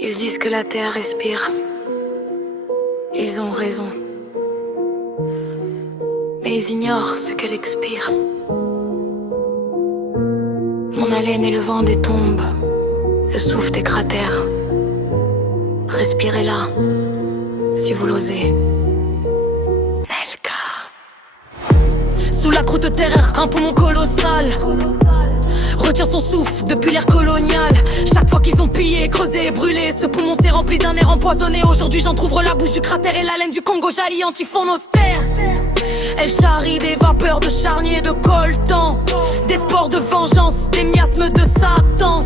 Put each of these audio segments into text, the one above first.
Ils disent que la terre respire. Ils ont raison. Mais ils ignorent ce qu'elle expire. Mon haleine est le vent des tombes, le souffle des cratères. Respirez-la, si vous l'osez. Nelka. Sous la croûte terre, un poumon colossal retient son souffle depuis l'ère coloniale. Chaque fois qu'ils ont pillé, creusé, brûlé, ce poumon s'est rempli d'un air empoisonné. Aujourd'hui j'entr'ouvre la bouche du cratère et la laine du Congo jaillit en typhon austère. Elle charrie des vapeurs de charnier, de coltan, des spores de vengeance, des miasmes de Satan.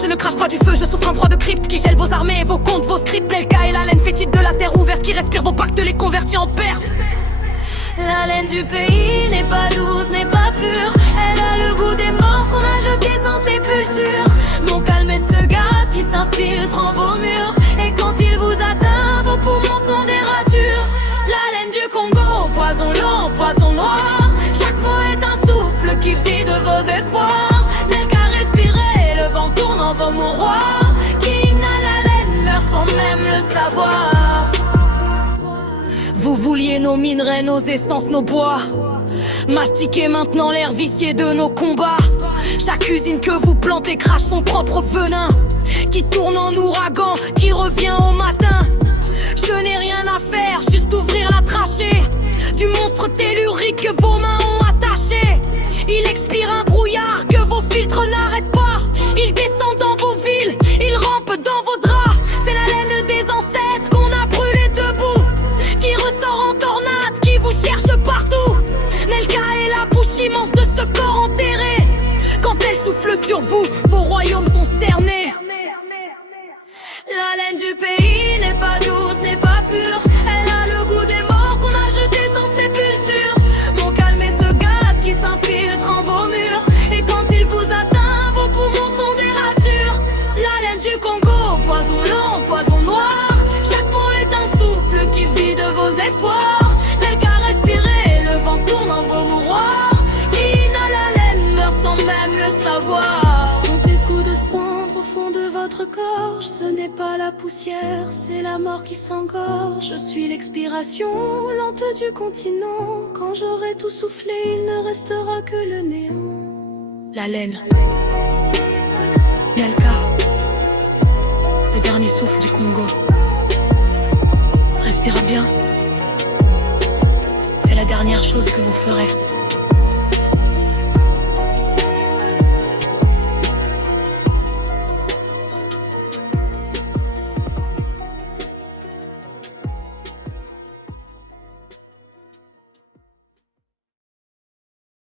Je ne crache pas du feu, je souffre un froid de crypte qui gèle vos armées, vos comptes, vos scripts. Nelka et la laine fétide de la terre ouverte qui respire vos pactes, les convertit en perte. La laine du pays n'est pas douce, n'est pas pure. Elle a le goût des morts qu'on a jetés sans sépulture. Mon calme est ce gaz qui s'infiltre en vos murs. Et quand il vous atteint, vos poumons sont des ratures. La laine du Congo, poison lent, poison noir. Chaque mot est un souffle qui vide vos espoirs. Nelka respirez, le vent tourne en vos mouroirs. Qui inhale la laine meurt sans même le savoir. Vous vouliez nos minerais, nos essences, nos bois. Mastiquez maintenant l'air vicié de nos combats. Chaque usine que vous plantez crache son propre venin, qui tourne en ouragan, qui revient au matin. Je n'ai rien à faire, juste ouvrir la trachée du monstre tellurique que vos mains ont attaché. Il expire un brouillard que vos filtres n'arrêtent pas. Il descend dans vos villes, il rampe dans vos draps. C'est la laine des ancêtres qu'on a brûlé debout, qui ressort en tornade, qui vous cherche partout. Nelka est la bouche immense de ce corps enterré. Quand elle souffle sur vous, vos royaumes sont cernés. La laine du pays n'est pas douce, n'est pas pure. Elle a le goût des morts qu'on a jetés sans sépulture. Mon calme est ce gaz qui s'infiltre en vos murs. Et quand il vous atteint, vos poumons sont des ratures. La laine du Congo, poison lent, poison noir. Chaque mot est un souffle qui vide vos espoirs. Nelka respirez, le vent tourne en vos mouroirs. Qui inhale la laine meurt sans même le savoir. Sentez ce goût de cendre au fond de votre gorge. Ce n'est pas la poussière, c'est la mort qui s'engorge. Je suis l'expiration lente du continent. Quand j'aurai tout soufflé, il ne restera que le néant. La laine.